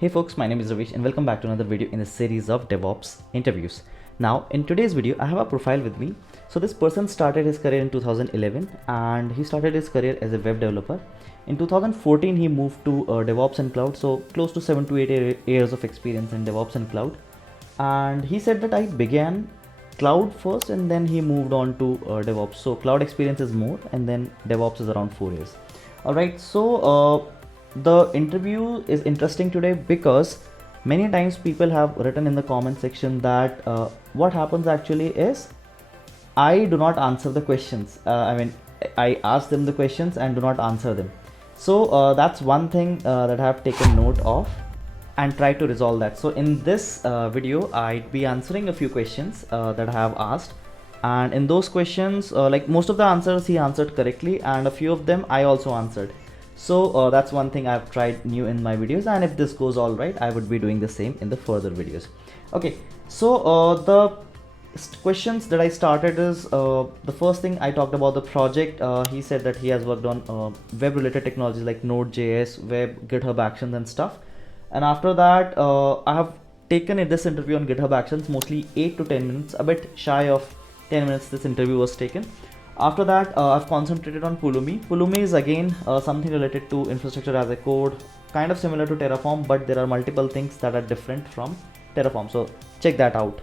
Hey folks, my name is Ravish and welcome back to another video in a series of DevOps interviews. Now, in today's video, I have a profile with me. So this person started his career in 2011 and he started his career as a web developer. In 2014, he moved to DevOps and cloud. So close to 7 to 8 years of experience in DevOps and cloud. And he said that I began cloud first and then he moved on to DevOps. So cloud experience is more and then DevOps is around 4 years. All right, so the interview is interesting today because many times people have written in the comment section that what happens actually is I do not answer the questions. I ask them the questions and do not answer them. So that's one thing that I have taken note of and try to resolve that. So in this video, I'd be answering a few questions that I have asked. And in those questions, like most of the answers he answered correctly and a few of them I also answered. So that's one thing I've tried new in my videos, and if this goes all right, I would be doing the same in the further videos. Okay, so the questions that I started is the first thing I talked about the project. He said that he has worked on web related technologies like Node.js, web, GitHub Actions and stuff. And after that, I have taken this interview on GitHub Actions, mostly 8 to 10 minutes, a bit shy of 10 minutes this interview was taken. After that, I've concentrated on Pulumi. Pulumi is again something related to infrastructure as a code, kind of similar to Terraform, but there are multiple things that are different from Terraform. So check that out.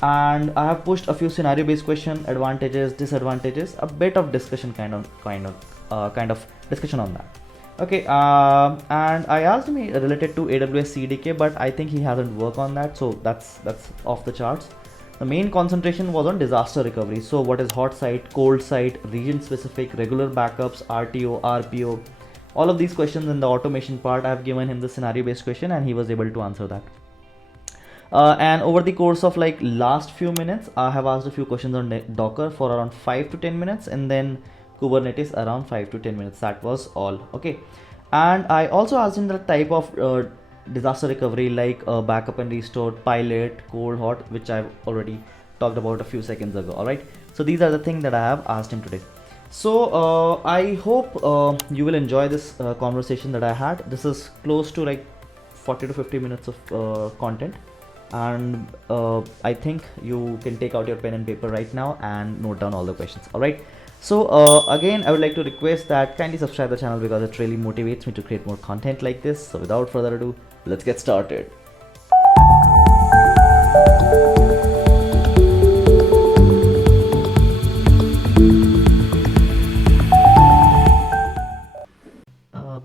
And I have pushed a few scenario-based questions, advantages, disadvantages, a bit of discussion, kind of discussion on that. Okay, and I asked him related to AWS CDK, but I think he hasn't worked on that, so that's off the charts. The main concentration was on disaster recovery. So what is hot site, cold site, region specific, regular backups, RTO, RPO, all of these questions in the automation part. I have given him the scenario based question and he was able to answer that. And over the course of like last few minutes, I have asked a few questions on Docker for around 5 to 10 minutes and then Kubernetes around 5 to 10 minutes. That was all. Okay. And I also asked him the type of disaster recovery like backup and restore, pilot, cold, hot, which I've already talked about a few seconds ago. All right, so these are the things that I have asked him today. So I hope you will enjoy this conversation that I had. This is close to like 40 to 50 minutes of content, and I think you can take out your pen and paper right now and note down all the questions. All right, so again, I would like to request that kindly subscribe the channel because it really motivates me to create more content like this. So without further ado, let's get started.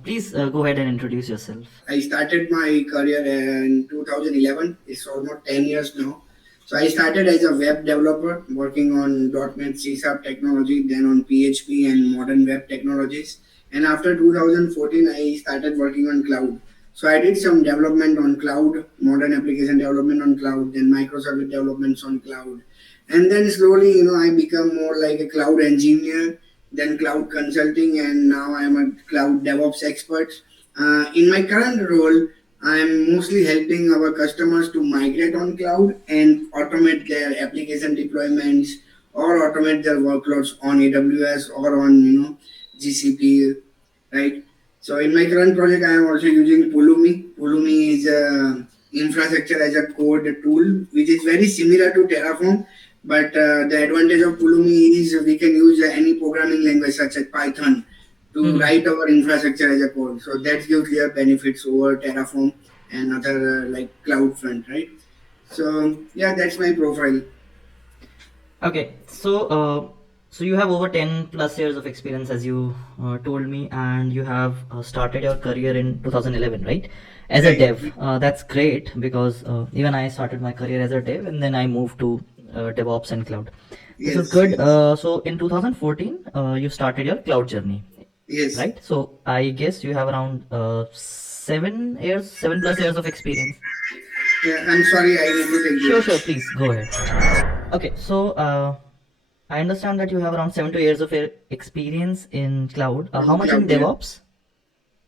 Please go ahead and introduce yourself. I started my career in 2011. It's almost 10 years now. So I started as a web developer working on .NET C# technology, then on PHP and modern web technologies. And after 2014, I started working on cloud. So I did some development on cloud, modern application development on cloud, then microservice developments on cloud. And then slowly, I become more like a cloud engineer, then cloud consulting, and now I'm a cloud DevOps expert. In my current role, I'm mostly helping our customers to migrate on cloud and automate their application deployments or automate their workloads on AWS or on GCP, right? So in my current project, I am also using Pulumi. Pulumi is a infrastructure as a code tool, which is very similar to Terraform. But the advantage of Pulumi is we can use any programming language such as Python to write our infrastructure as a code. So that gives clear benefits over Terraform and other like cloud front, right? So yeah, that's my profile. Okay, so you have over 10 plus years of experience as you told me, and you have started your career in 2011, right? As a dev. That's great because even I started my career as a dev and then I moved to DevOps and cloud. This is good. So in 2014, you started your cloud journey. Yes. Right? So I guess you have around 7 plus years of experience. Yeah, I'm sorry, I need to take this. Sure, please go ahead. Okay, so I understand that you have around 7 to 8 years of experience in cloud. How much in DevOps?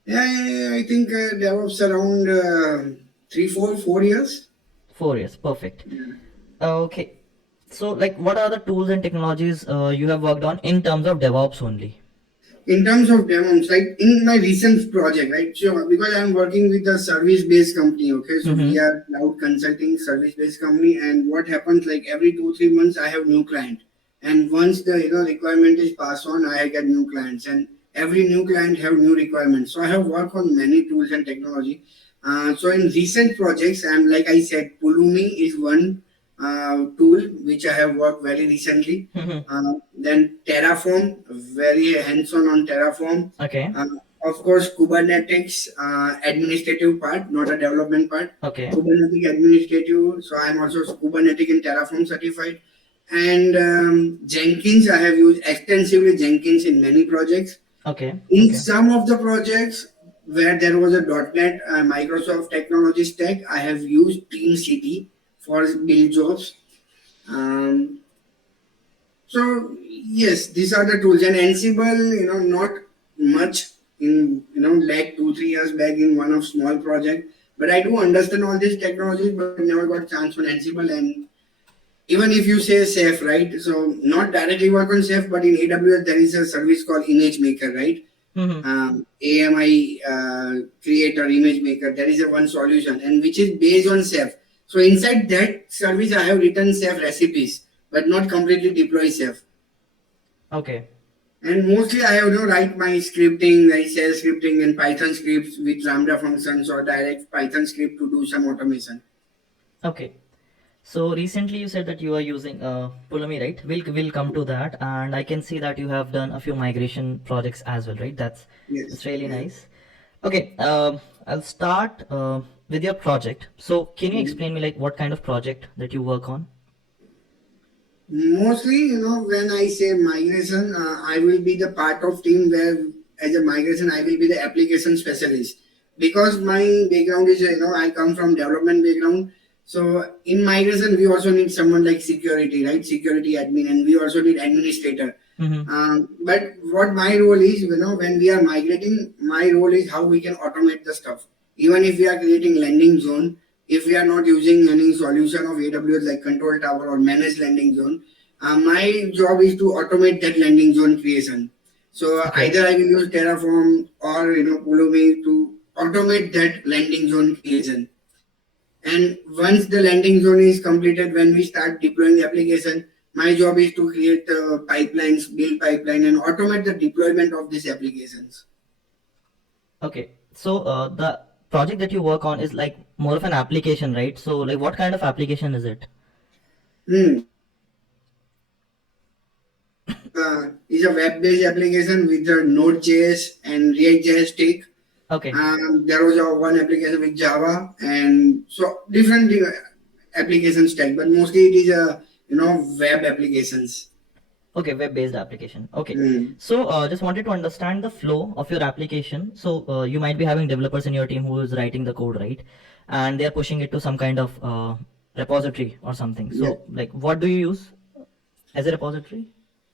Yeah, I think DevOps around 4 years. 4 years, perfect. Okay, so like what are the tools and technologies you have worked on in terms of DevOps only? in terms of DevOps, like in my recent project, right? So because I'm working with a service-based company, okay, so we Mm-hmm. are cloud consulting service-based company, and what happens like every 2 3 months I have new client, and once the requirement is passed on, I get new clients, and every new client have new requirements. So I have worked on many tools and technology. So in recent projects, I'm like I said, Pulumi is one tool which I have worked very recently. Mm-hmm. Then Terraform, very hands-on on Terraform. Okay. Uh, of course, Kubernetes administrative part, not a development part. Okay. Kubernetes administrative. So I'm also Kubernetes and Terraform certified. And Jenkins, I have used extensively Jenkins in many projects. Okay. In Okay. some of the projects where there was a .NET Microsoft technology stack, I have used TeamCity for build jobs. Um, so yes, these are the tools. And Ansible, not much in like 2 3 years back in one of small project. But I do understand all these technologies, but never got chance on Ansible. And even if you say safe, right? So not directly work on safe, but in AWS there is a service called Image Maker, right? Mm-hmm. AMI creator, image maker. There is a one solution, and which is based on Ceph. So inside that service, I have written Ceph recipes, but not completely deploy Ceph. Okay. And mostly I have to write my scripting, like shell scripting and Python scripts with Lambda functions or direct Python script to do some automation. Okay. So recently you said that you are using Pulumi, right? We'll come to that, and I can see that you have done a few migration projects as well, right? That's Yes, really yes. nice. Okay, I'll start with your project. So can you Mhm. explain me like what kind of project that you work on? Mostly, when I say migration, I will be the part of team where, as a migration, I will be the application specialist because my background is, I come from development background. So in migration, we also need someone like security, right? Security admin, and we also need administrator. Mm-hmm. But what my role is, when we are migrating, my role is how we can automate the stuff. Even if we are creating landing zone, if we are not using any solution of AWS like control tower or managed landing zone, my job is to automate that landing zone creation. So Okay. either I will use Terraform or Pulumi to automate that landing zone creation. And once the landing zone is completed, when we start deploying the application, my job is to create pipelines, build pipeline, and automate the deployment of these applications. Okay. So the project that you work on is like more of an application, right? So like what kind of application is it? Is a web-based application with the Node.js and React.js stack. Okay. There was one application with Java, and so different application stack, but mostly it is a web applications. Okay, web-based application. Okay. Hmm. So, just wanted to understand the flow of your application. So, you might be having developers in your team who is writing the code, right? And they are pushing it to some kind of repository or something. Yes. So, like, what do you use as a repository?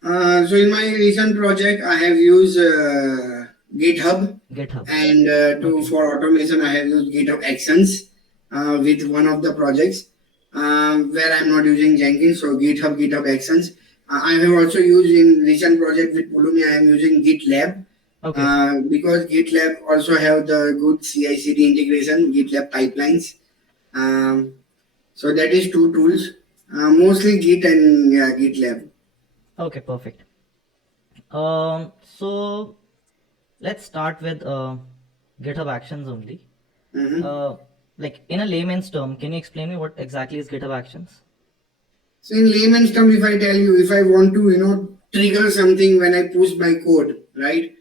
So in my recent project, I have used GitHub, GitHub. and to Okay. for automation, I have used GitHub Actions with one of the projects where I'm not using Jenkins, so GitHub Actions. I have also used in recent project with Pulumi. I am using GitLab Okay. because GitLab also have the good CI/CD integration, GitLab pipelines. Um, so that is two tools, mostly Git and yeah, GitLab. Okay. Perfect. So let's start with GitHub Actions only. Mhm. Uh, like in a layman's term, can you explain me what exactly is GitHub Actions? So in layman's terms, if I tell you, if I want to, trigger something when I push my code, right?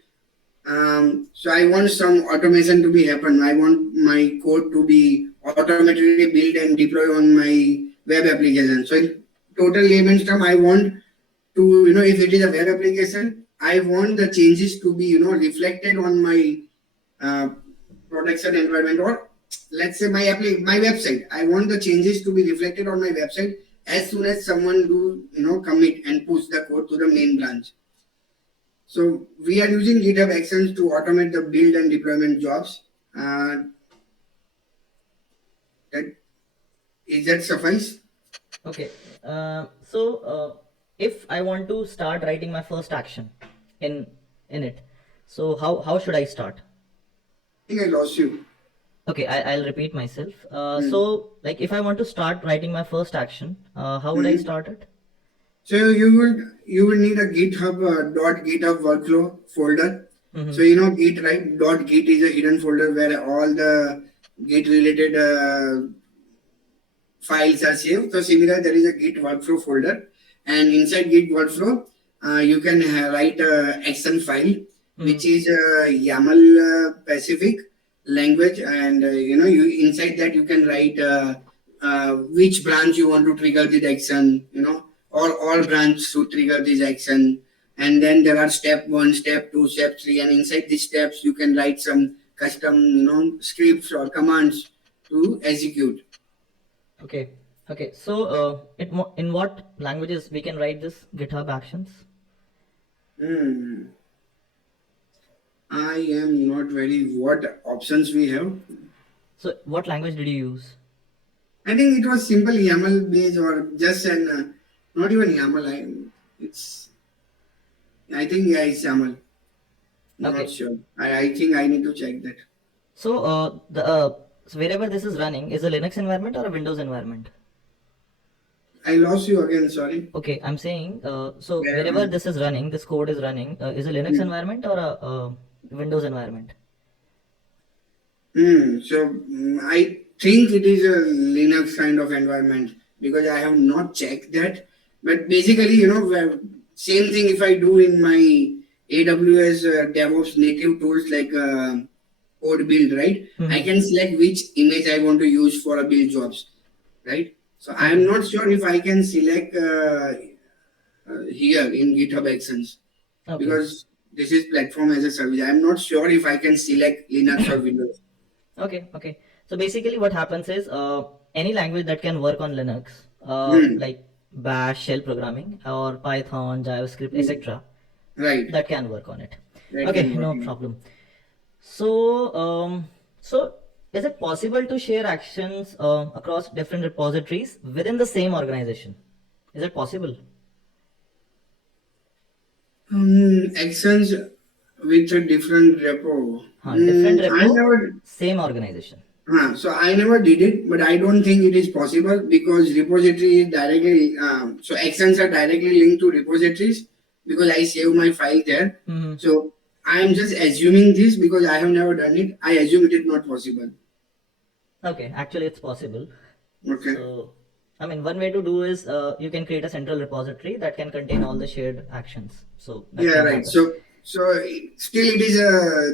So I want some automation to be happen. I want my code to be automatically built and deploy on my web application. So in total layman's term, I want to, if it is a web application, I want the changes to be, reflected on my uh, production environment, or let's say my website. I want the changes to be reflected on my website as soon as someone do commit and push the code to the main branch. So we are using GitHub Actions to automate the build and deployment jobs. That is that suffice? Okay. So if I want to start writing my first action in in it, So how should I start? I think I lost you. Okay, I'll repeat myself. Hmm. So like if I want to start writing my first action, how would I Hmm. start it? So you will need a GitHub dot GitHub workflow folder. So Mm-hmm. you know Git, right? Dot Git is a hidden folder where all the Git related files are saved. So similar, there is a Git workflow folder, and inside Git workflow, you can write a action file, Mm-hmm. which is a YAML specific language, and you inside that you can write which branch you want to trigger this action, or all branch to trigger this action, and then there are step one, step two, step three, and inside these steps you can write some custom, scripts or commands to execute. Okay. Okay. So in what languages we can write this GitHub Actions? Hmm. I am not very what options we have. So what language did you use? I think it was simple YAML based or just an not even YAML. I think yeah, it's YAML. Not Okay. sure. I think I need to check that. So the so wherever this is running is a Linux environment or a Windows environment? I lost you again. Sorry. Okay, I'm saying so Where am wherever I? this is running, this code is running, is a Linux Hmm. environment or a Windows environment? I think it is a Linux kind of environment because I have not checked that. But basically, same thing if I do in my AWS DevOps native tools like code build, right? I Mm-hmm. can select which image I want to use for a build jobs, right? So I'm Okay. not sure if I can select here in GitHub Actions Okay. because this is platform as a service. I'm not sure if I can select Linux or Windows. Okay. Okay. So basically, what happens is any language that can work on Linux, Hmm. like Bash shell programming or Python, JavaScript, Hmm. etc., Right. that can work on it. That Okay, can work. no problem. So, so is it possible to share actions across different repositories within the same organization? Is it possible? Actions with a different repo. Huh, different I repo, never. same organization. So I never did it, but I don't think it is possible because repository is directly. So actions are directly linked to repositories because I save my file there. Hmm. So I am just assuming this because I have never done it. I assume it is not possible. Okay, actually, it's possible. Okay. So, I mean, one way to do is you can create a central repository that can contain all the shared actions. So that Yeah, can right. happen. Still it is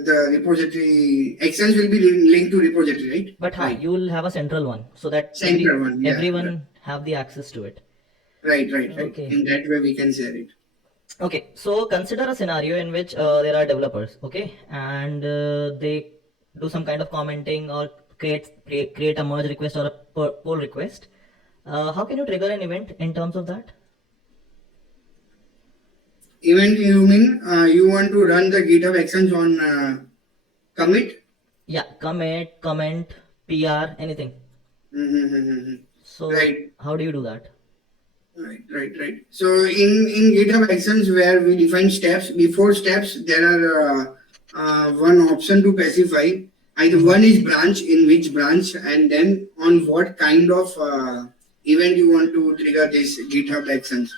the repository. Actions will be linked to repository, right? But Right. you will have a central one so that Center one. Yeah. everyone have the access to it. Right, right, right. Okay. In that way, we can share it. Okay, so consider a scenario in which there are developers, okay, and they do some kind of commenting or create a merge request or a pull request. How can you trigger an event in terms of that? Event, you mean you want to run the GitHub Actions on commit? Yeah, commit, comment, PR, anything. Mm-hmm. So Right, how do you do that? right. So in GitHub Actions, where we define steps, before steps, there are one option to specify. Either Mm-hmm. one is branch, in which branch, and then on what kind of event you want to trigger this GitHub Actions.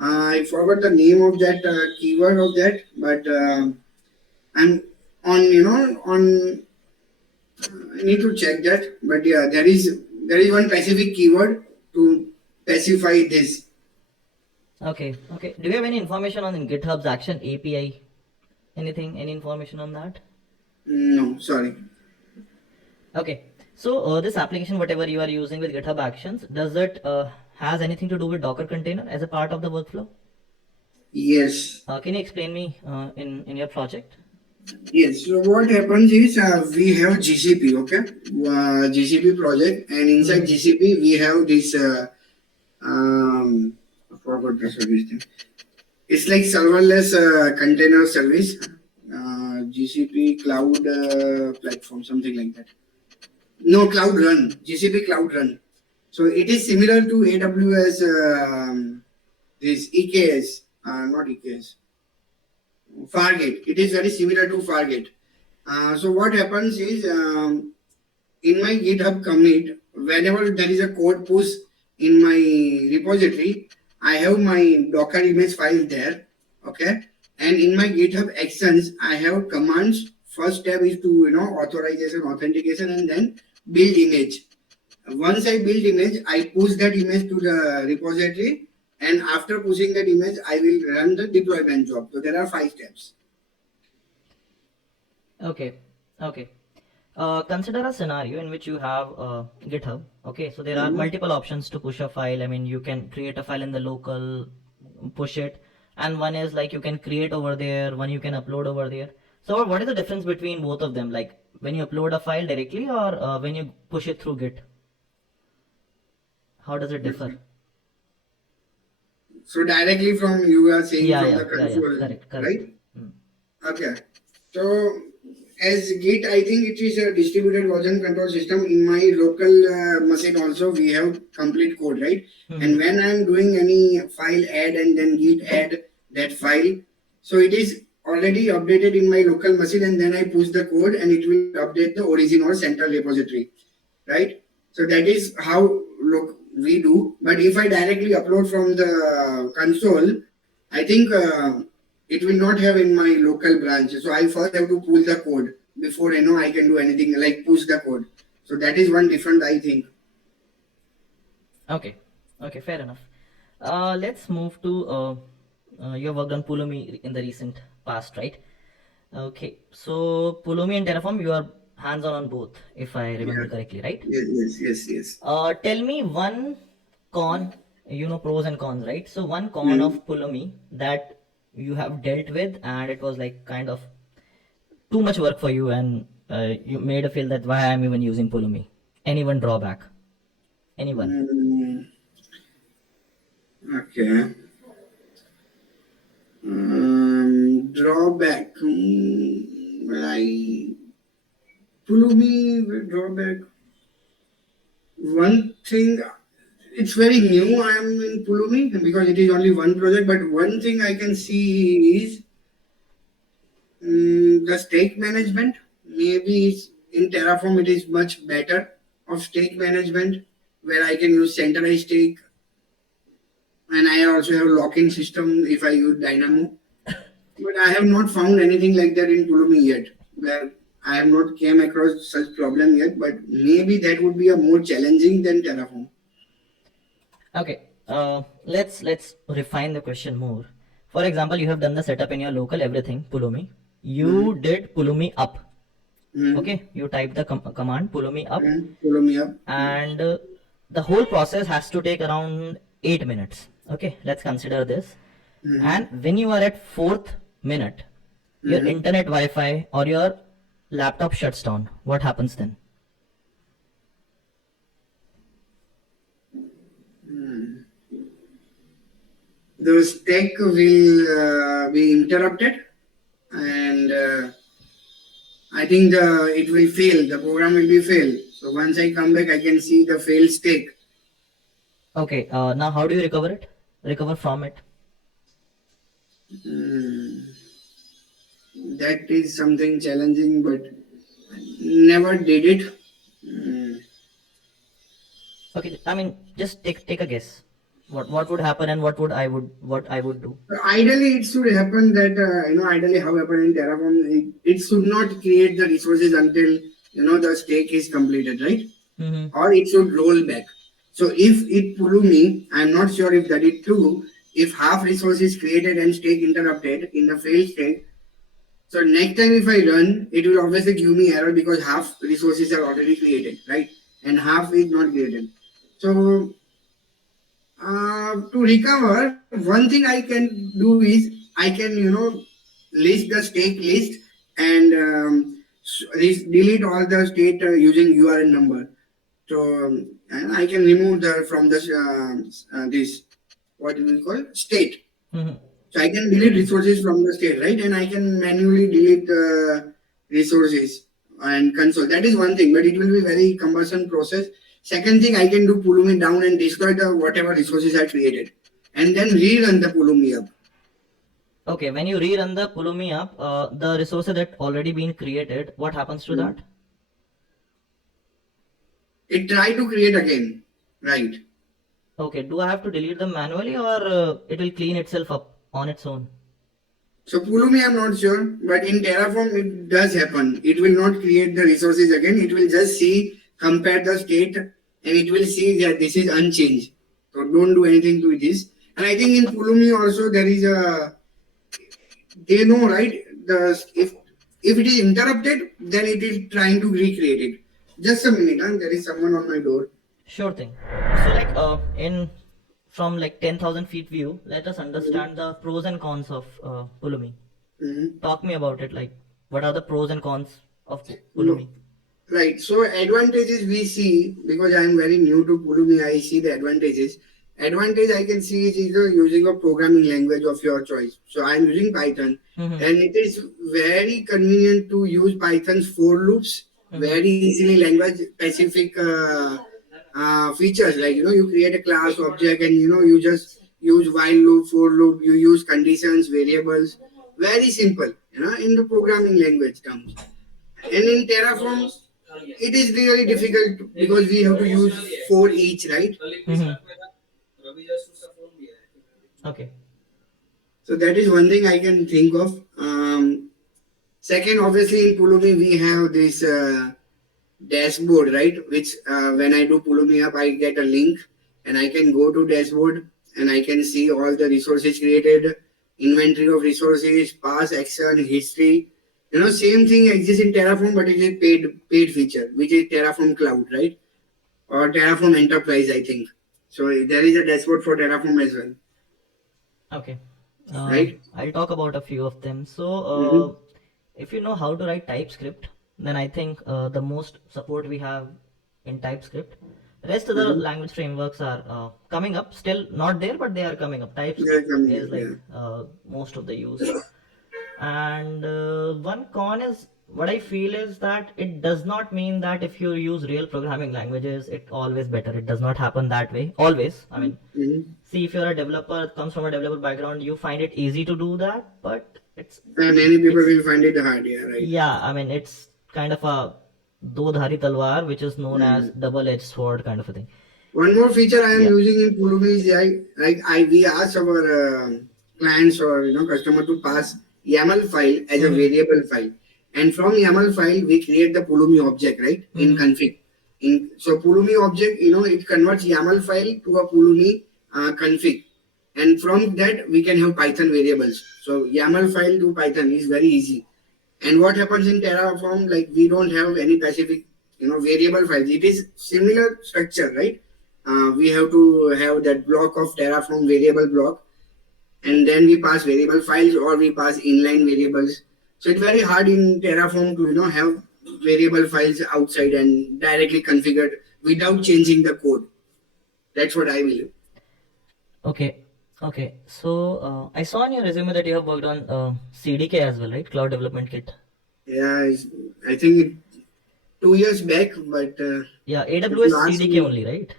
I forgot the name of that keyword of that, but I'm on. I need to check that, but yeah, there is one specific keyword to specify this. Okay, okay. Do you have any information on GitHub's Action API? Anything, any information on that? No, sorry. Okay, so this application, whatever you are using with GitHub Actions, does it has anything to do with Docker container as a part of the workflow? Yes, Can you explain me in your project? yes. So what happens is we have GCP, okay, GCP project, and inside Mm-hmm. GCP we have this. I forgot the service name. It's like serverless container service, GCP cloud platform, something like that. No, Cloud Run, GCP Cloud Run. So it is similar to AWS, this EKS, not EKS. Fargate. It is very similar to Fargate. So what happens is, in my GitHub commit, whenever there is a code push in my repository, I have my Docker image file there. Okay. And in my GitHub Actions, I have commands. First tab is to, authorization, authentication, and then build image. Once I build image, I push that image to the repository, and after pushing that image, I will run the deployment job. So there are 5 steps. Okay. Okay. Consider a scenario in which you have GitHub. Okay, so there are multiple options to push a file. I mean, you can create a file in the local, push it, and one is like you can create over there, one you can upload over there. So what is the difference between both of them? Like when you upload a file directly or when you push it through Git? How does it differ? So directly from, you are saying, from the console, correct. right? Okay. So as Git, I think it is a distributed version control system. In my local machine also, we have complete code, right? And when I'm doing any file add and then Git add that file, so it is already updated in my local machine, and then I push the code and it will update the origin or central repository, right? So that is how we do. But if I directly upload from the console, I think it will not have in my local branch. So I first have to pull the code before I can do anything like push the code. So that is one different, I think. Okay, fair enough. Let's move to you worked on Pulumi in the recent past, right? Okay, so Pulumi and Terraform, you are hands-on both, if I remember correctly, right? Yes. Tell me one con, pros and cons, right? So one con of Pulumi that you have dealt with and it was like kind of too much work for you and you made a feel that why I'm even using Pulumi. Any one drawback? Anyone? Okay. Drawback. Pulumi drawback. One thing, it's very new. I am in Pulumi because it is only one project. But one thing I can see is the stake management. Maybe in Terraform it is much better of stake management, where I can use centralized stake, and I also have lock-in system if I use Dynamo. But I have not found anything like that in Pulumi yet, where I have not came across such problem yet. But maybe that would be a more challenging than Terraform. Okay, let's refine the question more. For example, you have done the setup in your local everything Pulumi. You did Pulumi up. Okay, you type the command Pulumi up. And the whole process has to take around 8 minutes. Okay, let's consider this. And when you are at 4th minute, your internet Wi-Fi or your laptop shuts down. What happens then? The stack will be interrupted, and I think it will fail. The program will be fail. So once I come back, I can see the failed stack. Okay. Now, how do you recover it? Recover from it? That is something challenging, but never did it. Okay. I mean, just take a guess. What would happen and what I would do? Ideally, it should happen that ideally how happen in Terraform, it should not create the resources until the stake is completed, right? Or it should roll back. So if it Pulumi, I'm not sure if that is true. If half resource is created and stake interrupted in the failed state, so next time if I run, it will obviously give me error because half resources are already created, right? And half is not created. So to recover, one thing I can do is I can list the stake list and delete all the state using URL number. So and I can remove from this what do we call state. So I can delete resources from the state, right? And I can manually delete the resources and console. That is one thing, but it will be very cumbersome process. Second thing, I can do Pulumi down and destroy the whatever resources I created, and then rerun the Pulumi up. Okay, when you rerun the Pulumi app, the resources that already been created, what happens to that? It try to create again, right? Okay, do I have to delete them manually, or it will clean itself up on its own? So Pulumi, I'm not sure, but in Terraform it does happen. It will not create the resources again. It will just see, compare the state, and it will see that this is unchanged. So don't do anything to this. And I think in Pulumi also there is a, they know, right? The if it is interrupted, then it is trying to recreate it. Just a minute, huh? There is someone on my door. Sure thing. So like in from like 10,000 feet view, let us understand the pros and cons of Pulumi. Mm-hmm. Talk me about it. Like, what are the pros and cons of No. Pulumi? Right. So advantages we see, because I am very new to Pulumi, I see the advantages. Advantage I can see is either using a programming language of your choice. So I am using Python, Mm-hmm. and it is very convenient to use Python's for loops, very easily language specific features. Like you create a class object, and you just use while loop, for loop. You use conditions, variables. Very simple. In the programming language terms. And in Terraform, it is really difficult because we have to use for each, right? Mm-hmm. Okay. So that is one thing I can think of. Second, obviously in Pulumi we have this dashboard, right? Which when I do Pulumi up, I get a link and I can go to dashboard and I can see all the resources created, inventory of resources, past action, history. Same thing exists in Terraform, but it is paid feature, which is Terraform Cloud, right? Or Terraform Enterprise, I think. So there is a dashboard for Terraform as well, Okay. right? I'll talk about a few of them. So, Mm-hmm. if you know how to write TypeScript, then I think the most support we have in TypeScript. Rest of the Mm-hmm. language frameworks are coming up. Still not there, but they are coming up. They're TypeScript coming is up, like yeah. most of the use. And one con is what I feel is that it does not mean that if you use real programming languages, it always better. It does not happen that way. Always. I mean, Mm-hmm. see, if you're a developer, comes from a developer background, you find it easy to do that, but And many people it's will find it hard, yeah, right? yeah, I mean, it's kind of a do dhari talwar, which is known as Mm. double-edged sword kind of a thing. One more feature I am Yeah. using in Pulumi is we ask our clients or customer to pass YAML file as a Mm-hmm. variable file, and from YAML file we create the Pulumi object, right, in Mm-hmm. config. So Pulumi object, it converts YAML file to a Pulumi config, and from that we can have Python variables. So YAML file to Python is very easy. And what happens in Terraform, like we don't have any specific, variable files. It is similar structure, right? We have to have that block of Terraform variable block, and then we pass variable files or we pass inline variables. So it's very hard in Terraform to have variable files outside and directly configured without changing the code. That's what I believe. Okay. Okay. So I saw on your resume that you have worked on CDK as well, right? Cloud Development Kit. Yeah, I think 2 years back, but Yeah, if you AWS ask CDK me, only, right?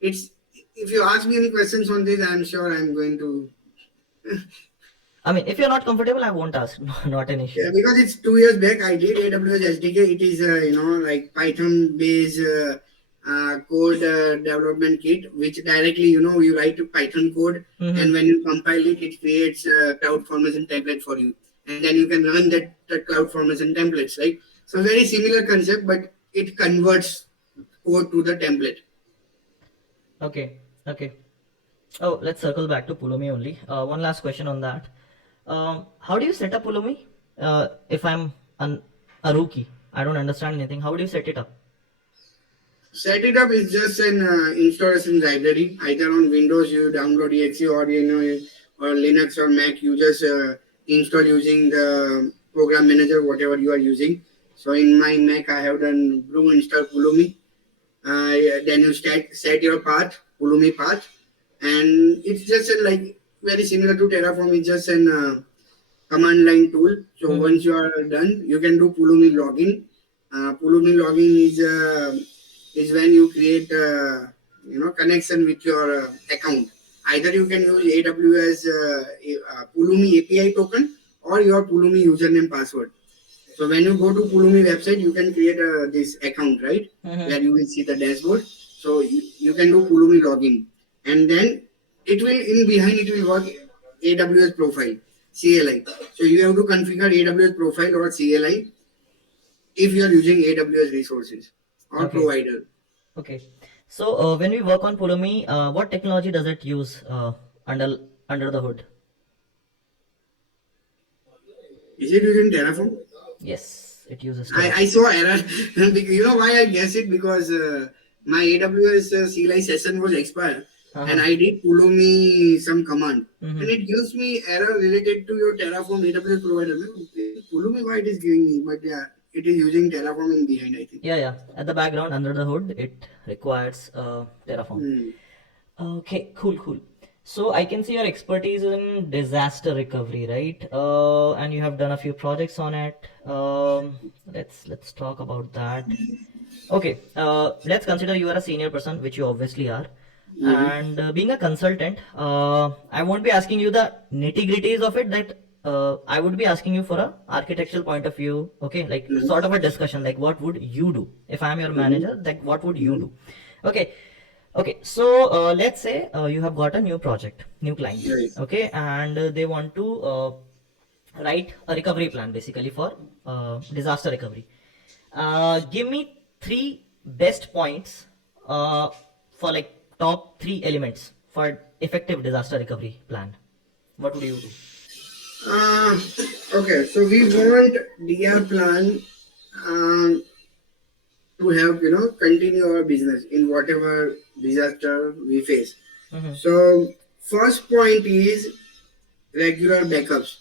it's if you ask me any questions on this, I'm sure I'm going to. I mean, if you're not comfortable, I won't ask. Not an issue. Yeah, because it's 2 years back. I did AWS SDK. It is like Python based code development kit, which directly you write Python code, Mm-hmm. and when you compile it, it creates a cloud formation template for you, and then you can run that cloud formation templates, right? So very similar concept, but it converts code to the template. Okay. Okay. Oh, let's circle back to Pulumi only. One last question on that. How do you set up Pulumi? If I'm a rookie, I don't understand anything. How do you set it up? Set it up is just an installation library. Either on Windows you download exe, or or Linux or Mac you just install using the program manager whatever you are using. So in my Mac I have done brew install Pulumi. Then you set your path, Pulumi path, and it's just like very similar to Terraform. It's just an command line tool. So Mm-hmm. once you are done, you can do Pulumi login. Pulumi login is when you create connection with your account. Either you can use AWS Pulumi API token or your Pulumi username password. So when you go to Pulumi website, you can create this account, right? Where you will see the dashboard. So you can do Pulumi login, and then it will in behind it will work AWS profile CLI. So you have to configure AWS profile or CLI if you are using AWS resources or Okay. provider. Okay. So when we work on Pulumi, what technology does it use under under the hood? Is it using Terraform? Yes, it uses I Terraform. saw error. You know why I guess it? Because my AWS CLI session was expired and Uh-huh. I did Pulumi some command and Mm-hmm. it gives me error related to your Terraform AWS provider. Pulumi, why it is giving me? But yeah, it is using Terraform in behind, I think. Yeah, yeah. At the background, under the hood, it requires Terraform. Hmm. Okay, cool, cool. So I can see your expertise in disaster recovery, right? And you have done a few projects on it. Let's talk about that. Okay, let's consider you are a senior person, which you obviously are. Mhm. And being a consultant, I won't be asking you the nitty-gritties of it. That I would be asking you for a architectural point of view. Okay, like Mhm. sort of a discussion. Like, what would you do if I'm your Mhm. manager? Like, what would you Mhm. do? Okay, okay. So let's say you have got a new project, new client. Right. Okay, and they want to write a recovery plan basically for disaster recovery. Give me three best points for like top three elements for effective disaster recovery plan. What would you do? Uh, okay, so we want DR plan um, to have continue our business in whatever disaster we face. Mm-hmm. So first point is regular backups.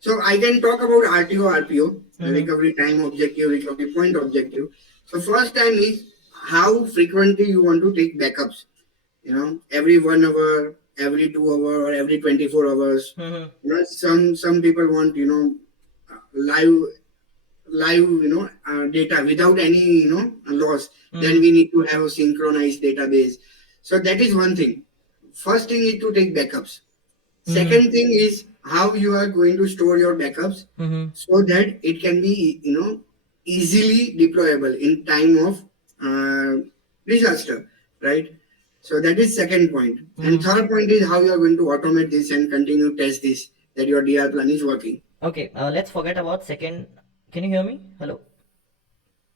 So I can talk about RTO, RPO, Mm-hmm. recovery time objective, recovery point objective. So first time is how frequently you want to take backups. Every 1 hour, every 2 hour, or every 24 hours. Mm-hmm. Some people want live data without any loss. Then Mm-hmm. we need to have a synchronized database. So that is one thing. First thing is to take backups. Mm-hmm. Second thing is how you are going to store your backups Mm-hmm. so that it can be easily deployable in time of disaster, right? So that is second point. And Mm-hmm. third point is how you are going to automate this and continue test this that your DR plan is working. Okay, let's forget about second. Can you hear me? Hello,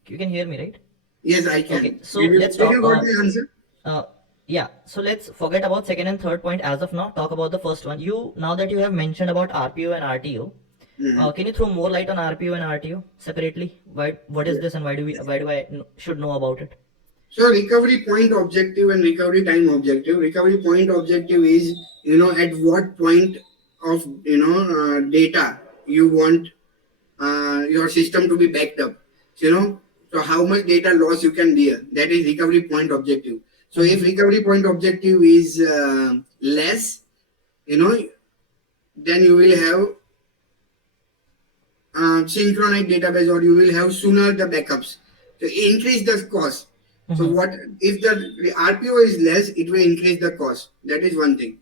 you can hear me, right? Yes, I Okay, can. so let's Did talk. you got the answer? Uh, yeah. So let's forget about second and third point as of now. Talk about the first one. You now that you have mentioned about RPO and RTO, Mhm. can you throw more light on RPO and RTO separately? Why? What is Yeah. this, and why do we? Why do I should know about it? So recovery point objective and recovery time objective. Recovery point objective is at what point of data you want your system to be backed up. So how much data loss you can bear. That is recovery point objective. So if Mm-hmm. recovery point objective is less, you know, then you will have synchronized database or you will have sooner the backups. So increase the cost. So Mm-hmm. what if the RPO is less, it will increase the cost. That is one thing.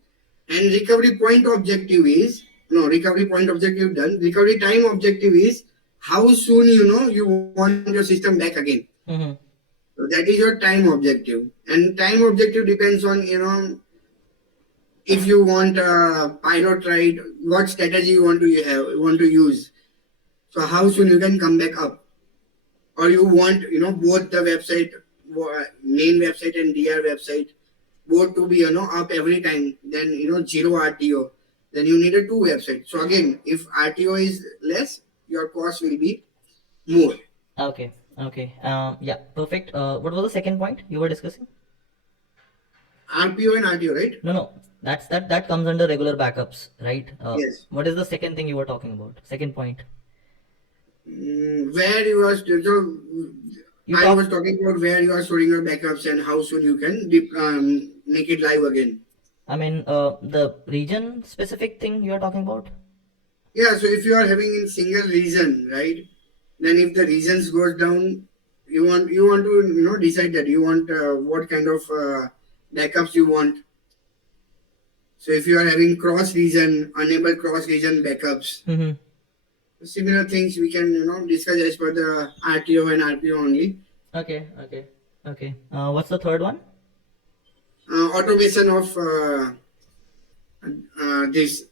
And recovery point objective is no recovery point objective done. Recovery time objective is how soon you want your system back again. Mm-hmm. So that is your time objective. And time objective depends on if you want pilot ride, what strategy you want to use. So how soon you can come back up, or you want both the website, main website and DR website, both to be up every time. Then zero RTO. Then you need a two website. So again, if RTO is less, your cost will be more. Okay. Okay. Yeah. Perfect. What was the second point you were discussing? RPO and RTO, right? No, no. That comes under regular backups, right? Yes. What is the second thing you were talking about? Second point. Where you are so You I was talk. talking about where you are storing your backups and how soon you can make it live again. I mean, the region specific thing you are talking about. Yeah, so if you are having in single region, right? Then if the regions goes down, you want to decide that you want what kind of backups you want. So if you are having cross region, enable cross region backups, similar things we can discuss as per the RTO and RPO only. Okay, okay, okay. What's the third one? Automation of this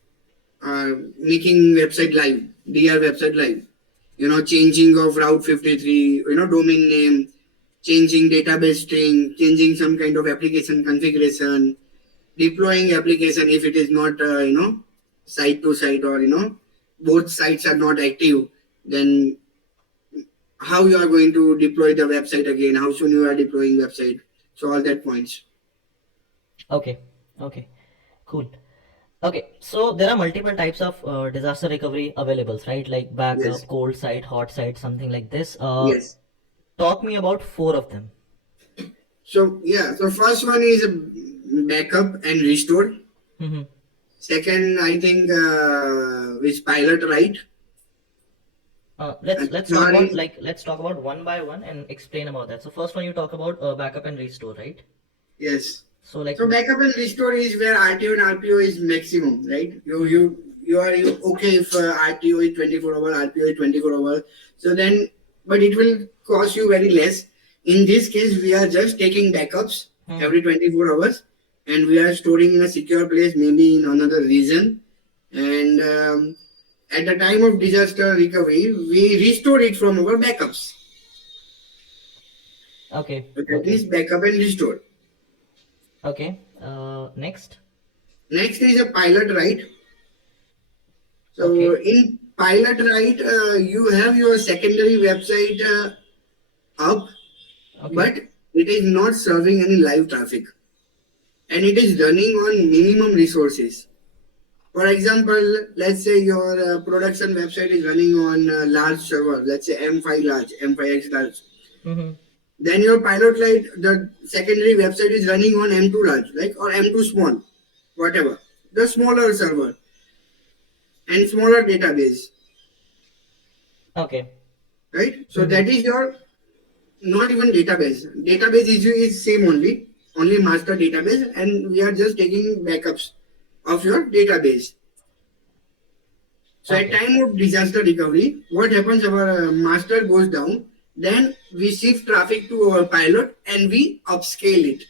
making website live, DR website live. Changing of Route 53, domain name, changing database string, changing some kind of application configuration, deploying application if it is not, site to site, or, both sites are not active, then how you are going to deploy the website again, how soon you are deploying website. So all that points. Okay, okay, cool. Okay, so there are multiple types of disaster recovery availables, right? Like backup, Yes. cold site, hot site, something like this. Yes. Talk me about four of them. So yeah, so first one is backup and restore. Mm-hmm. Second, I think is pilot, right? Let's And let's talk third about is let's talk about one by one and explain about that. So first one you talk about backup and restore, right? yes. So like So backup and restore is where RTO and RPO is maximum, right? You okay if RTO is 24 hour, RPO is 24 hour. So then, but it will cost you very less. In this case, we are just taking backups every 24 hours, and we are storing in a secure place, maybe in another region. And at the time of disaster recovery, we restore it from our backups. okay, So that okay, is backup and restore. okay. Next. Next is a pilot, right? So Okay, in pilot, right, you have your secondary website up, okay. but it is not serving any live traffic, and it is running on minimum resources. For example, let's say your production website is running on a large server, let's say M5 large, M5X large. Mm-hmm. Then your pilot light, the secondary website is running on M2 large, like, or M2 small, whatever, the smaller server and smaller database, Okay. right? So Mm-hmm. that is your not even database. Database issue is same only master database, and we are just taking backups of your database. So at Okay. time of disaster recovery, what happens? Our master goes down, then we shift traffic to our pilot and we upscale it.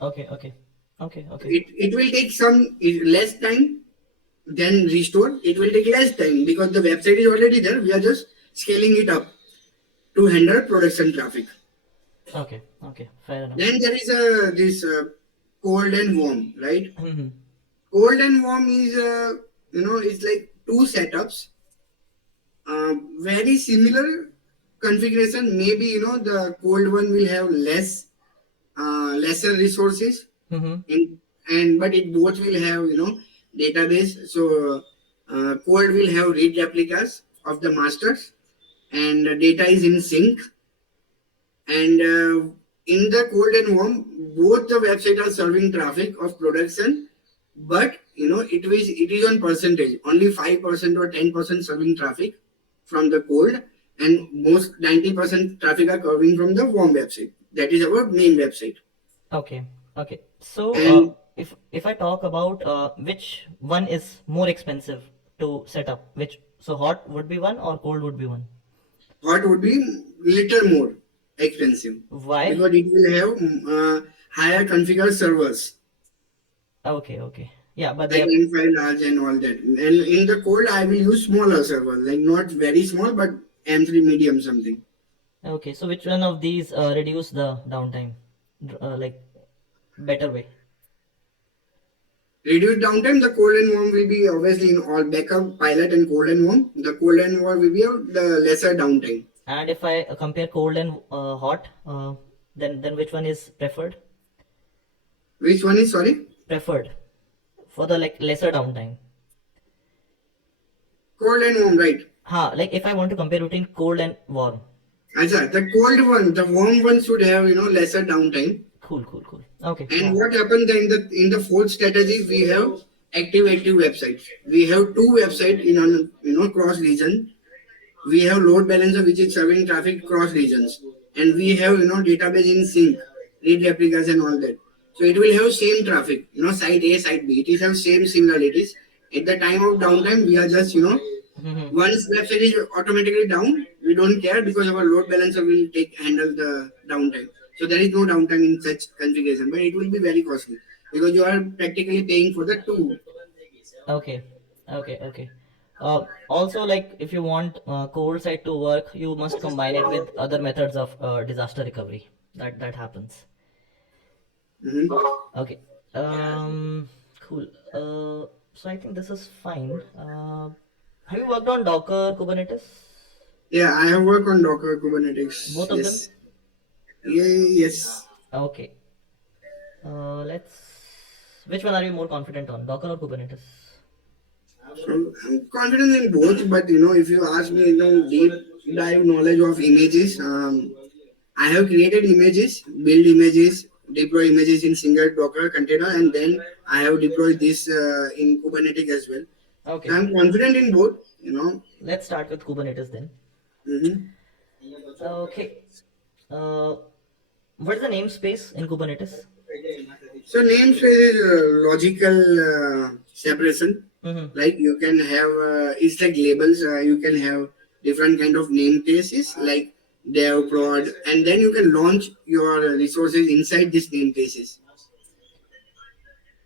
Okay. Okay. Okay. Okay. It will take some less time than restore. It will take less time because the website is already there. We are just scaling it up to handle production traffic. Okay. Okay. Fair enough. Then there is this cold and warm, right? Mm-hmm. Cold and warm is it's like two setups, very similar configuration. Maybe the cold one will have lesser resources, Mm-hmm. and but it both will have database. So cold will have read replicas of the masters, and data is in sync. And in the cold and warm, both the websites are serving traffic of production, but it is on percentage, only 5% or 10% serving traffic from the cold, and most 90% traffic are coming from the warm website, that is our main website. Okay. Okay. So, And if I talk about which one is more expensive to set up, which so hot would be one or cold would be one? hot would be little more expensive Why? because it will have higher configured servers Okay. Okay. Yeah, but they like are M5 large and all that. And in the cold, I will use smaller server, like not very small, but M3 medium something. okay. So which one of these reduce the downtime, like better way? Reduce downtime, the cold and warm will be obviously in all backup, pilot and cold and warm. The cold and warm will be the lesser downtime. And if I compare cold and hot, then which one is preferred? Which one is, sorry? Preferred for the like lesser downtime. Cold and warm, right? Like if I want to compare between cold and warm. Acha, the cold one, the warm one should have, lesser downtime. Cool, cool, cool. Okay, And yeah. what happened then in the fourth strategy, we have active websites. We have two websites in cross region. We have load balancer which is serving traffic cross regions, and we have database in sync, read replicas and all that. So it will have same traffic, side A, side B. It will have same similarities. At the time of downtime, we are just, Hmm. once website is automatically down, we don't care because our load balancer will take handle the downtime. So there is no downtime in such configuration, but it will be very costly because you are practically paying for the two. Okay, okay. Also, like if you want cold site to work, you must combine it with other methods of disaster recovery. That happens. Mhm. Okay. Cool. So I think this is fine. Have you worked on Docker, Kubernetes? Yeah, I have worked on Docker Kubernetes. Both of them? Yes. Yeah, yes. Okay. Let's. Which one are you more confident on, Docker or Kubernetes? So I'm confident in both, but if you ask me, deep dive knowledge of images, I have created images, build images, deploy images in single Docker container, and then I have deployed this in Kubernetes as well. So Okay. I'm confident in both. Let's start with Kubernetes then. hmm Okay. Uh, what is the namespace in Kubernetes? So namespace is logical separation. Mm-hmm. Like you can have, it's like labels. You can have different kind of namespaces like dev, prod, and then you can launch your resources inside these namespaces.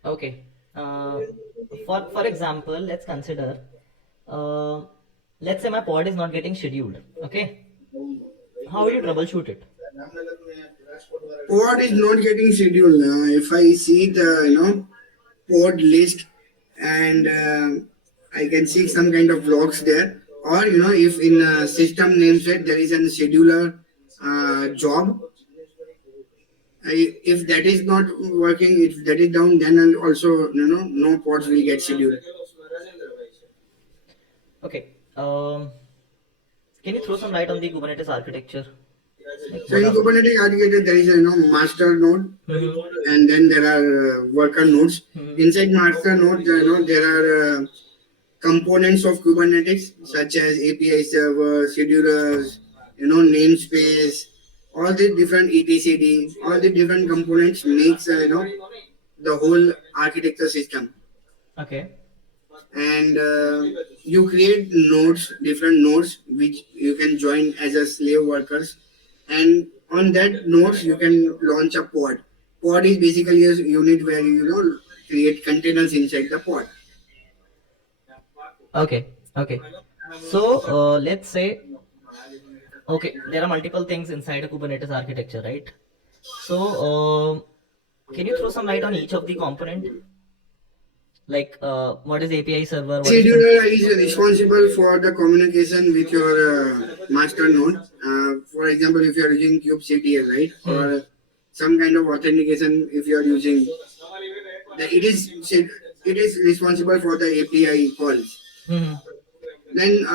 Okay. Uh, for example, let's consider. Uh, let's say my pod is not getting scheduled. Okay. How would you troubleshoot it? Pod is not getting scheduled. If I see the pod list and I can see some kind of logs there, or if in a system nameset there is a scheduler job. If that is not working, if that is down, then also no pods will get scheduled. Okay. Can you throw some light on the Kubernetes architecture? Like So what in are? Kubernetes architecture, there is a master node, Mm-hmm. and then there are worker nodes. Mm-hmm. Inside master node, there are components of Kubernetes such as API server, schedulers, namespace, all the different etcd, all the different components makes the whole architecture system. Okay. And you create nodes, different nodes which you can join as a slave workers, and on that nodes you can launch a pod. Pod is basically a unit where you create containers inside the pod. Okay. Okay. So let's say okay, there are multiple things inside a Kubernetes architecture, right? So can you throw some light on each of the component? Like what is API server? What is Scheduler is responsible for the communication with your master node. For example, if you are using kubectl, right, Hmm. or some kind of authentication, if you are using, it is responsible for the API calls. Hmm. Then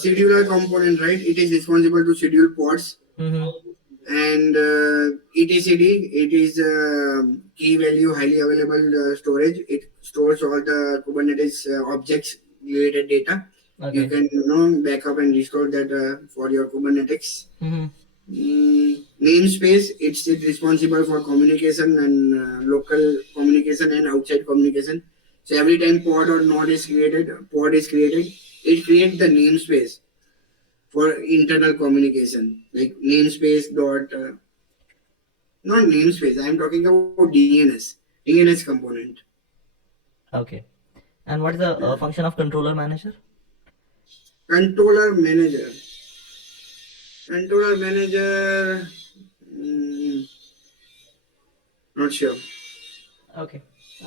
scheduler component, right? It is responsible to schedule pods, Hmm. and etcd, it is key value highly available storage. It stores all the Kubernetes objects related data. You Okay. can backup and restore that for your Kubernetes. Hmm. Namespace, it's responsible for communication and local communication and outside communication. So every time pod is created, it creates the namespace for internal communication, like namespace dot not namespace. I'm talking about DNS component. Okay. And what is the Yeah. function of controller manager? Controller manager. Controller manager. mm, Not sure. Okay.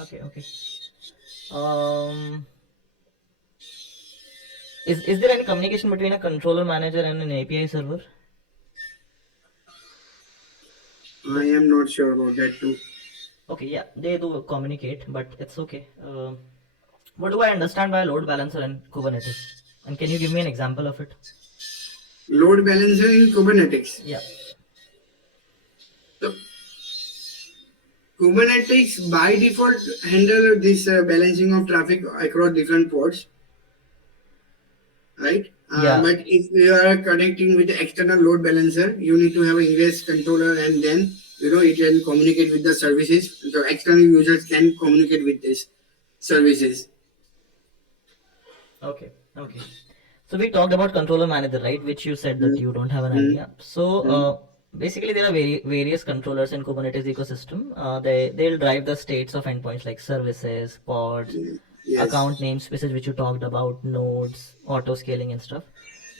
Okay. Um, is there any communication between a controller manager and an API server? I am not sure about that too. Okay, yeah, they do communicate, but it's okay. What do I understand by load balancer and Kubernetes? And can you give me an example of it? Load balancer in Kubernetes. Yeah. So Kubernetes by default handle this balancing of traffic across different pods, right? Yeah. But if you are connecting with the external load balancer, you need to have an ingress controller, and then it can communicate with the services. So external users can communicate with these services. Okay, okay. So we talked about controller manager, right? Which you said that Mm, you don't have an mm, idea. So mm, basically, there are various controllers in Kubernetes ecosystem. They'll drive the states of endpoints like services, pods, mm. Yes. account namespaces, which you talked about, nodes, auto scaling and stuff.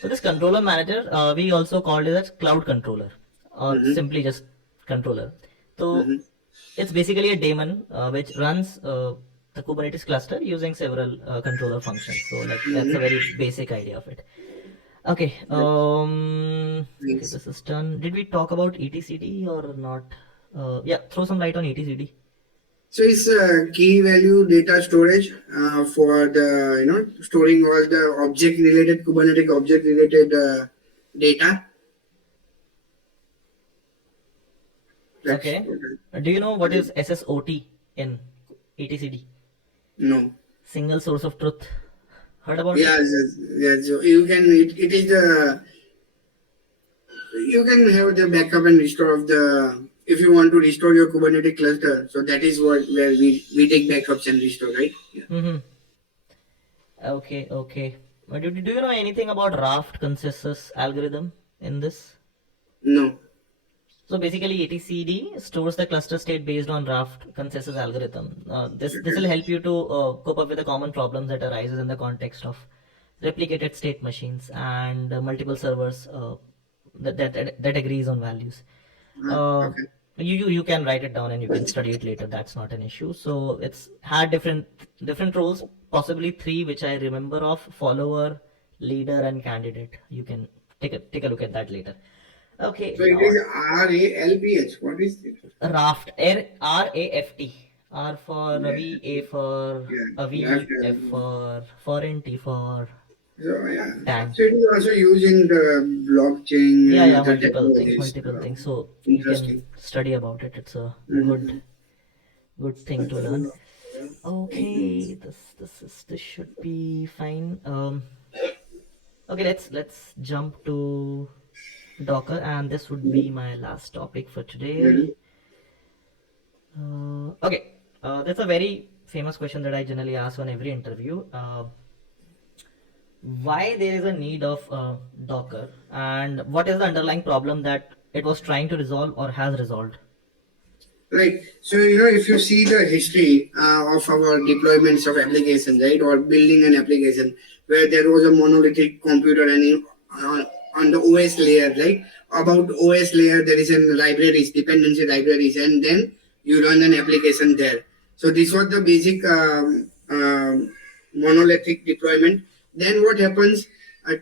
So this controller manager, we also called it as cloud controller, or Mm-hmm. simply just controller. So Mm-hmm. it's basically a daemon which runs the Kubernetes cluster using several controller functions. So like that's a very Mm-hmm. basic idea of it. Okay. Yes. Okay, Thanks. this is done. Did we talk about etcd or not? Yeah, throw some light on etcd. So it's key value data storage for the storing all the object related Kubernetes object related data. That's Okay. what Do you know what I, is SSOT in etcd? no. Single source of truth. Heard about it? Yes, yes, yes. So you can it is the you can have the backup and restore of the if you want to restore your Kubernetes cluster. So that is what where we take backups and restore, right? Yeah. Mm-hmm. Okay, okay. Do you know anything about raft consensus algorithm in this? No. So basically, etcd stores the cluster state based on raft consensus algorithm. This will Okay. help you to cope up with the common problems that arises in the context of replicated state machines and multiple servers that agrees on values. Uh, Okay. you can write it down and you can study it later. That's not an issue. So it's had different roles, possibly three, which I remember of: follower, leader, and candidate. You can take a look at that later. Okay, So it now is RALPH. What is it? raft, RAFT. R for Ravi, A Yeah. for Yeah. Left. Avi, F for foreign, T for So yeah. tank. So it is also used in the blockchain Yeah, and yeah, other multiple technologies. things. So you can Interesting. study about it. It's a Mm-hmm. good thing to learn. Okay, this should be fine. Okay, let's jump to Docker, and this would be my last topic for today. Mm-hmm. Okay, that's a very famous question that I generally ask on every interview. Why there is a need of Docker, and what is the underlying problem that it was trying to resolve or has resolved? Right. So, if you see the history of our deployments of applications, right, or building an application where there was a monolithic computer and on the OS layer, right, about OS layer, there is an libraries, dependency libraries, and then you run an application there. So, this was the basic monolithic deployment. Then what happens?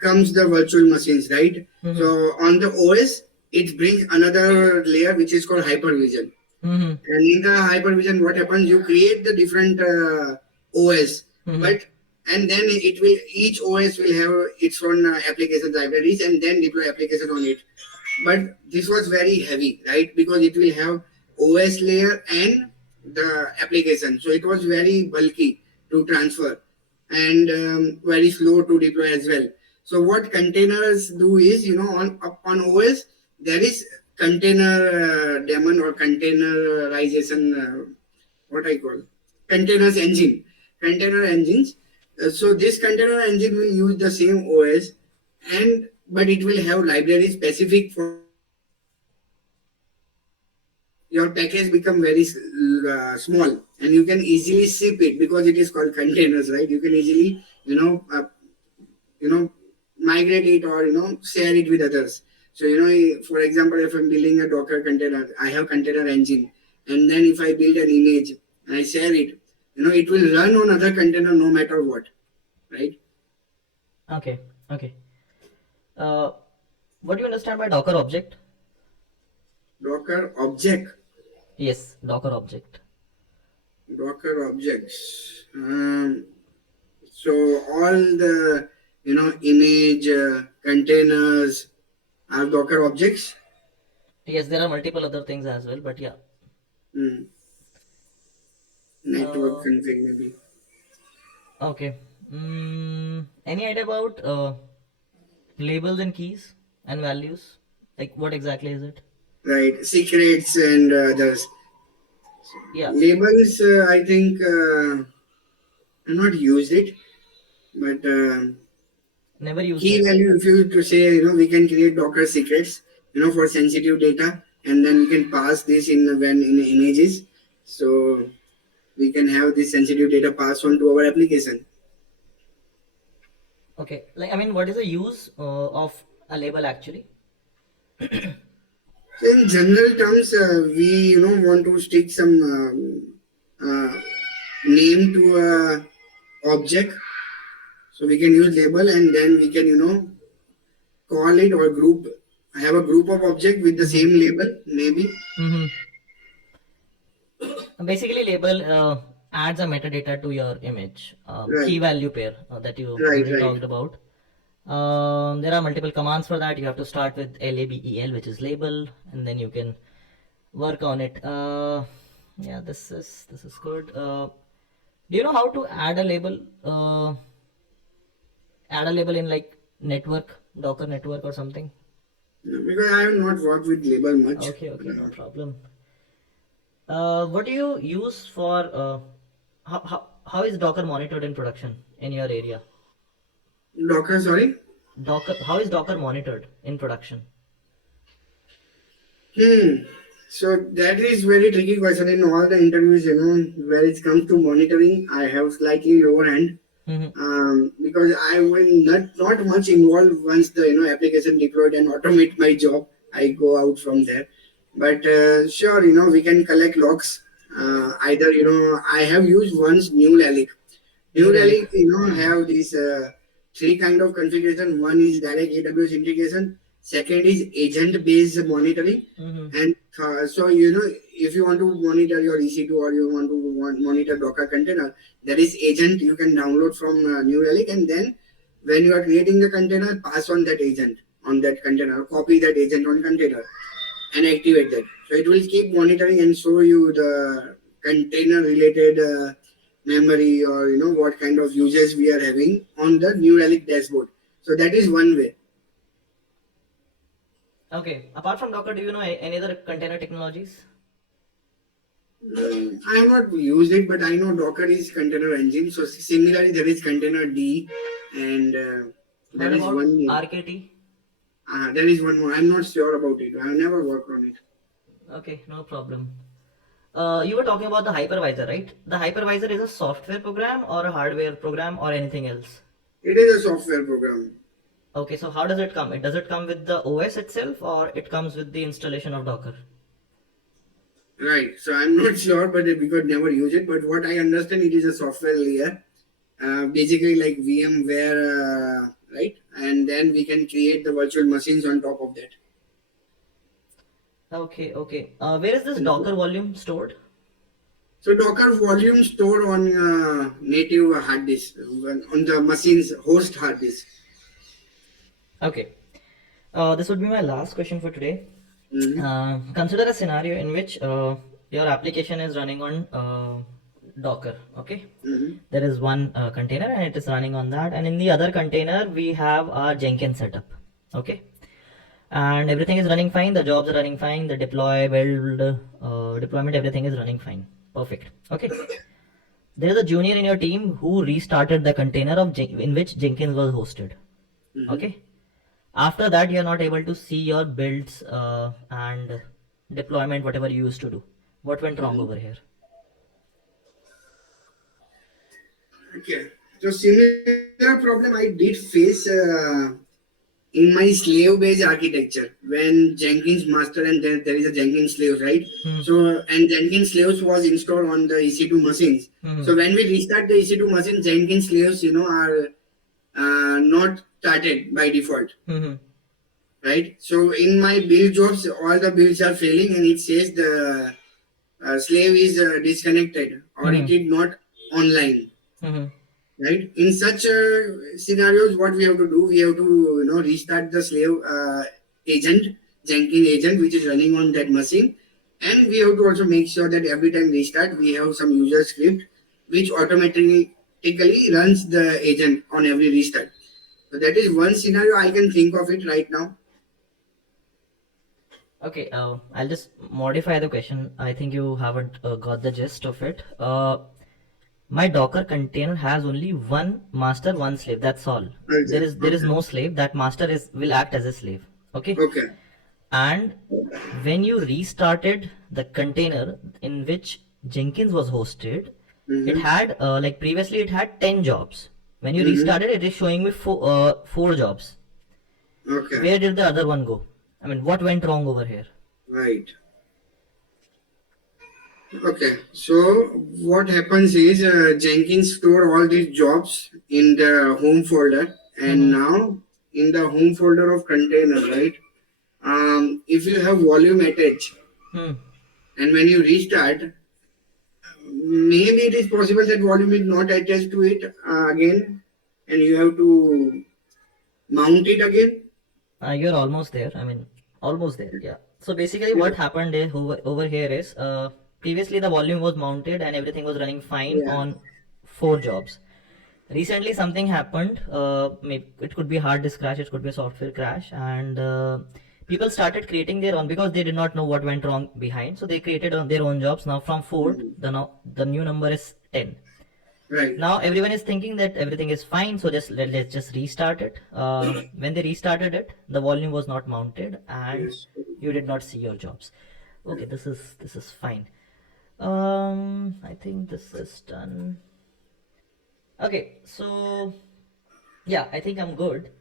Comes the virtual machines, right? Mm-hmm. So, on the OS, it brings another layer which is called hypervision, Mm-hmm. and in the hypervision, what happens? You create the different OS, Mm-hmm. but and then it will each OS will have its own application libraries and then deploy application on it. But this was very heavy, right? Because it will have OS layer and the application, so it was very bulky to transfer and very slow to deploy as well. So what containers do is, on OS there is container daemon or containerization, what I call containers engine, container engines. So this container engine will use the same OS, and but it will have libraries specific for your package become very small, and you can easily ship it because it is called containers, right? You can easily you know migrate it or share it with others. So for example, if I'm building a Docker container, I have container engine, and then if I build an image and I share it, it will run on other container no matter what, right? Okay, okay. Uh, what do you understand by Docker object? Docker object. Yes, Docker object. Docker objects. So all the image containers are Docker objects. Yes, there are multiple other things as well, but yeah. Hmm. Network Uh, config maybe. okay. Any idea about labels and keys and values? Like what exactly is it? right, secrets and others. Yeah, Labels, I think I've not used it, but never used key it. value, if you to say, we can create Docker secrets, for sensitive data, and then we can pass this in images. So we can have this sensitive data passed on to our application. Okay, like I mean, what is the use of a label actually? So in general terms, we want to stick some name to a object, so we can use label, and then we can call it or group. I have a group of object with the Mm-hmm. same label, maybe. Mm-hmm. Basically, label adds a metadata to your image. Key Right, value pair that you right, already right. talked about. There are multiple commands for that. You have to start with label, which is label, and then you can work on it. Yeah, this is good. Do you know how to add a label? Add a label in like network, Docker network or something? Because I have not worked with label much. Okay, okay, no problem. What do you use for? How is Docker monitored in production in your area? Docker, sorry. Docker, how is Docker monitored in production? Hmm. So that is very tricky question in all the interviews. Where it comes to monitoring, I have slightly lower hand. Mm-hmm. Because I will not much involved once the application deployed and automate my job. I go out from there, but sure, we can collect logs. Either I have used once New Relic. New New Relic. Relic, have these three kind of configuration. One is direct AWS integration. Second is agent-based monitoring, Mm-hmm. and so if you want to monitor your EC2 or you want to monitor Docker container, there is agent you can download from New Relic, and then when you are creating the container, pass on that agent on that container, copy that agent on container, and activate that. So it will keep monitoring and show you the container related memory, or what kind of users we are having on the New Relic dashboard. So that is one way. Okay. Apart from Docker, do you know any other container technologies? I have not used it, but I know Docker is container engine. So similarly, there is container D, and there Heard is about one more. RKT? There is one more. I'm not sure about it. I have never worked on it. Okay, no problem. You were talking about the hypervisor, right? The hypervisor is a software program or a hardware program or anything else? It is a software program. Okay, so how does it come? Does it come with the OS itself or it comes with the installation of Docker? Right. So I'm not sure, but we could never use it. But what I understand, it is a software layer, basically like VMware, right? And then we can create the virtual machines on top of that. Okay, okay. Where is this Docker volume stored? So Docker volume store on native hard disk, on the machine's host hard disk. Okay. This would be my last question for today. Mm-hmm. Consider a scenario in which your application is running on Docker. Okay, Mm-hmm. there is one container and it is running on that, and in the other container we have our Jenkins setup. Okay, and everything is running fine. The jobs are running fine. The deploy, build, deployment, everything is running fine. Perfect. Okay. There is a junior in your team who restarted the container in which Jenkins was hosted. Mm-hmm. Okay. After that, you are not able to see your builds and deployment, whatever you used to do. What went wrong Mm-hmm. over here? Okay. So similar problem I did face in my slave-based architecture when Jenkins master and there is a Jenkins slaves, right? Hmm. So and Jenkins slaves was installed on the EC2 machines. Hmm. So when we restart the EC2 machine, Jenkins slaves, are not started by default, Hmm. right? So in my build jobs, all the builds are failing, and it says the slave is disconnected or Hmm. it is not online, Hmm. right? In such scenarios, what we have to do, we have to restart the slave agent, Jenkins agent, which is running on that machine, and we have to also make sure that every time restart, we have some user script which automatically runs the agent on every restart. So that is one scenario I can think of it right now. Okay, I'll just modify the question. I think you haven't got the gist of it. My Docker container has only one master, one slave. That's all. There is Okay. no slave. That master is will act as a slave. Okay, Okay. and when you restarted the container in which Jenkins was hosted, it Mm-hmm. had like previously it had 10 jobs. When you Mm-hmm. restarted, it is showing me four jobs. Okay. Where did the other one go? I mean, what went wrong over here? Right. Okay. So what happens is Jenkins store all these jobs in the home folder, and Mm-hmm. now in the home folder of container, right? If you have volume attached, Hmm. and when you restart, maybe it is possible that volume is not attached to it again, and you have to mount it again. You're almost there. I mean, almost there. Yeah. So basically, what happened over here is previously the volume was mounted and everything was running fine Yeah. on four jobs. Recently, something happened. Maybe it could be a hard disk crash, it could be a software crash, and people started creating their own because they did not know what went wrong behind. So they created their own jobs. Now from four, Mhm. the new number is 10. Right. Now everyone is thinking that everything is fine, so let's just restart it. When they restarted it, the volume was not mounted and Yes. you did not see your jobs. Okay, this is fine. I think this is done. Okay, so yeah, I think I'm good.